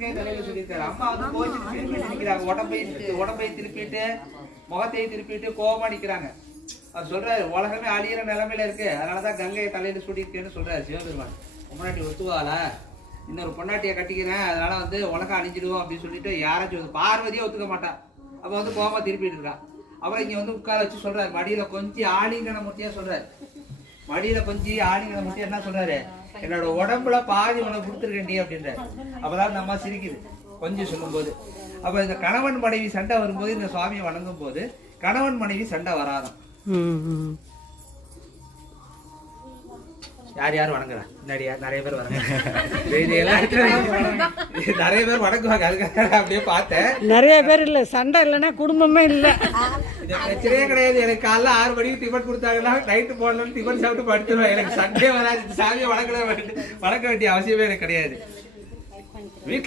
கங்கையை தலையில சொல்லியிருக்காரு. அம்மா வந்து கோச்சிட்டு திருப்பிட்டு நிக்கிறாங்க. உடம்பை திருப்பிட்டு முகத்தை திருப்பிட்டு கோபமா நிக்கிறாங்க. அவர் சொல்றாரு, உலகமே அழியிற நிலைமையில இருக்கு, அதனாலதான் கங்கையை தலையில சுடிக்கேன்னு சொல்றாரு சிவபெருமான். பொன்னாட்டி ஒத்துவாளா, இன்னொரு பொன்னாட்டியை கட்டிக்கிறேன், அதனால வந்து உலகம் அழிஞ்சிடுவோம் அப்படின்னு சொல்லிட்டு யாராச்சும் பார்வதியே ஒத்துக்க மாட்டான். அப்ப வந்து கோபமா திருப்பிட்டு இருக்கான். அப்புறம் இங்க வந்து உட்கார வச்சு சொல்றாரு, மடியில கொஞ்சம் ஆலிங்கன முட்டியா சொல்றாரு. மடியில கொஞ்சம் ஆலிங்கன முட்டியா என்ன சொல்றாரு, என்னோட உடம்புல பாதி உனக்கு கொடுத்துருக்கேன்டி அப்படின்ற. அப்பதான் நம்ம சிரிக்குது கொஞ்சம் சொல்லும் போது. அப்ப இந்த கணவன் மனைவி சண்டை வரும்போது இந்த சுவாமியை வணங்கும் போது கணவன் மனைவி சண்டை வராதான். யார் யார் வணங்குறா, நிறைய பேர் வணங்குறாங்க, நிறைய பேர் வணங்குவாங்க. அதுக்காக அப்படியே பார்த்தேன். நிறைய பேர் இல்ல, சண்டை இல்லைன்னா குடும்பமே இல்ல. இந்த பிரச்சனையே கிடையாது. எனக்கு காலைல 6 மணிக்கு டிஃபன் கொடுத்தாங்கன்னா நைட்டு போடணும்னு டிஃபன் சாப்பிட்டு படுத்துருவேன். எனக்கு சண்டே வராது. சாமியை வணங்க வேண்டிய அவசியமே எனக்கு கிடையாது. வீட்டுல